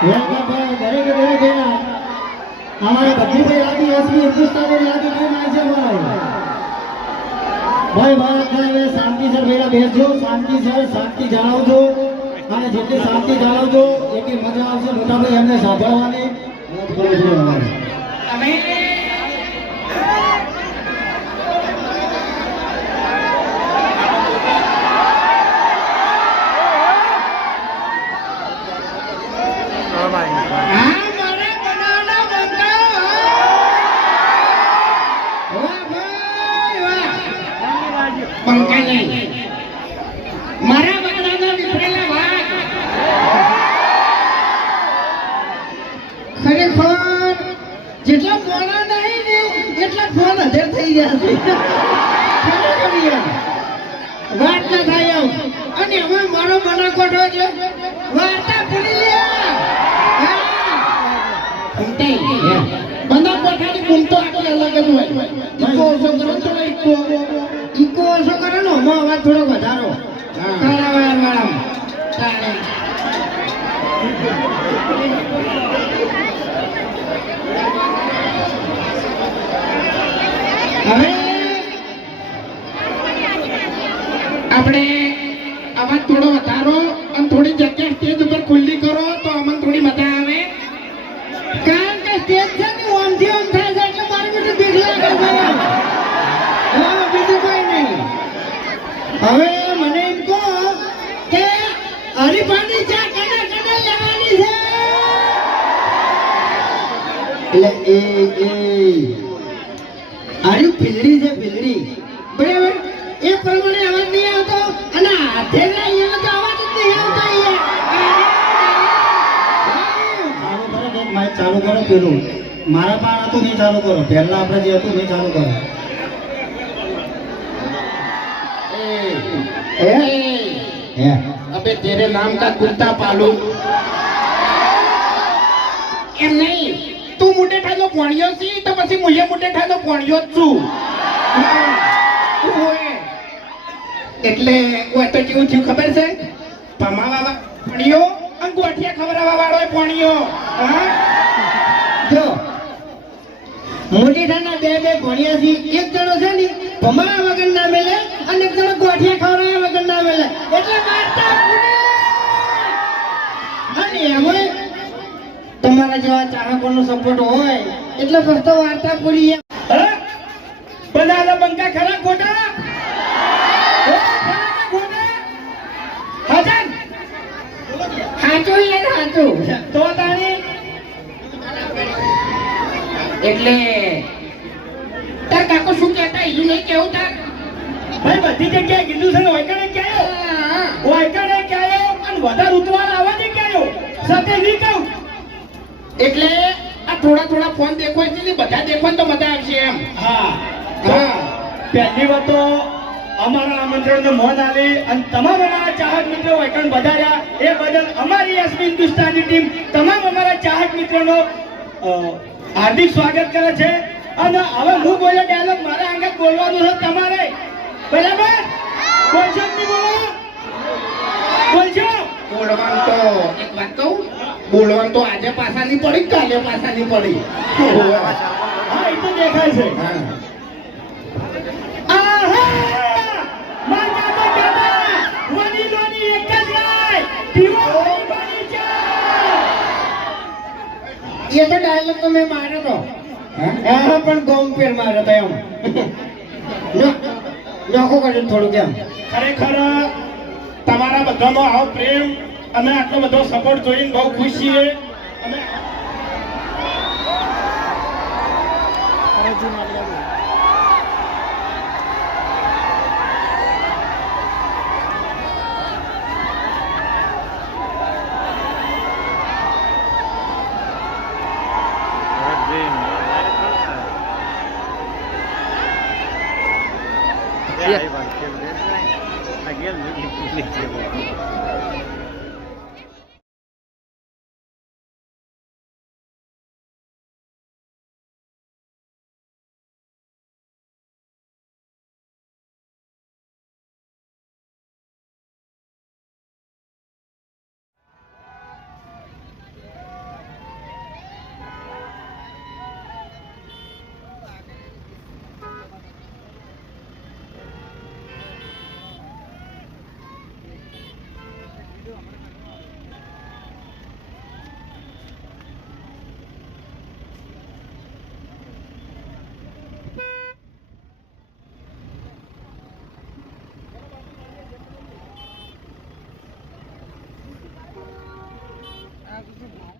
દરેકે દરેક हमारे भतीजे आदिवासी हिंदुस्तानी आदि के नाम से भाई बात है शांति सर मेरा भेजो शांति सर शांति जाळवજો અને જેટલી શાંતિ જાળવજો એટલી મજા આવશે મોટા ભાઈ એમને સાંભળવાની અમે મારા બકરાના વિફરેલા ભાગ ખરેખર જેટલા ફોના નહીં ને એટલા ફોન હજાર થઈ ગયા છે વાત ના થાય આવ અને હવે મારો બનાકોટો છે વાર્તા ભૂલી લ્યા બનાકોટાની ગુમતો આખી અલગ જ હોય ઈકો ઓછો કરો તો ઈકો ઓછો કરો ને હમો અવાજ થોડો વધારો હવે આપણે અવાજ થોડો વધારો અને થોડી જગ્યા સ્ટેજ ઉપર ખુલ્લી કરો તો અમને થોડી મજા આવે કારણ કે સ્ટેજ છે ને ઓમથી ઓમ થાય છે એટલે મારી બધું બીક લાગે છે બીજું કોઈ નહીં હવે મને એમ કહો કે હરીફાની ચા કને કને લેવાની છે એટલે એ આર્યુ ફિલ્ડી છે ફિલ્ડી બરાબર એ પ્રમાણે અવાજ નહીં આવતો અને હાથે નહીં તો અવાજ જ નહીં આવતો માઇક ચાલુ કરો પેલું મારા પાસે હતું નહીં ચાલુ કરો પહેલા આપણે જે હતું નહીં ચાલુ કરો अबे तेरे नाम का कुत्ता पालू एम नहीं तू मुटे ठानो पोणियो सी तो પછી મુયે મુटे ठानो પોણિયો જ છું એટલે ઓય તો કેવું થયું ખબર છે પમાવા પોણિયો અને ગોઠિયા ખવરાવા વાળો પોણિયો હા જો મોટી ઠાના બે ભણ્યા છે એક જણો છે ને પમાવા વગર ના મેલે અને એક જણો ગોઠિયા ખવરાવા વગર ના મેલે એટલે વાર્તા અને એમાં તમારા જેવા ચાહકોનો સપોર્ટ હોય એટલે બસ તો વાર્તા પૂરી બનાલા બંકા ખરા ખોટા હાજન હાચું યાર હાચું તો તાણી એટલે તાર કાકો શું કહેતા ઈલું નહીં કેવું તાર ભાઈ બધી જગ્યાએ કીધું છે વાયકડે ક્યાંયો અને વધારે ઉતવાળ આવવા દે ક્યાંયો સાથે નહીં કહું એટલે આ થોડા ફોન દેખવાય છે ને બધા દેખવા તો મજા આવશે એમ હા પહેલી વાત તો અમારા આમંત્રણને મોન આલી અને તમામ અમારા ચાહક મિત્રો વાયકણ વધાર્યા એ બદલ અમારી એસપી હિન્દુસ્તાની ટીમ તમામ અમારા ચાહક મિત્રોનો હાર્દિક સ્વાગત કરે છે અને હવે હું બોલ્યો ડાયલોગ મારા આગળ બોલવાનું છે તમારે બરાબર બોલશો નહીં બોલશો બોલવાનું તો એક વાત કહું બોલવાનું તો આજે પાછાની પડી કાલે પાછાની પડી હા એ તો દેખાય છે ये तो डायलॉग तो मैं मारे तो हाँ पण गोम पेर मारे तो एम नोको करे થોડું કેમ ખરેખર તમારા બધાનો આવો પ્રેમ અને આટલો બધો સપોર્ટ જોઈને બહુ ખુશ છીએ અને Aquel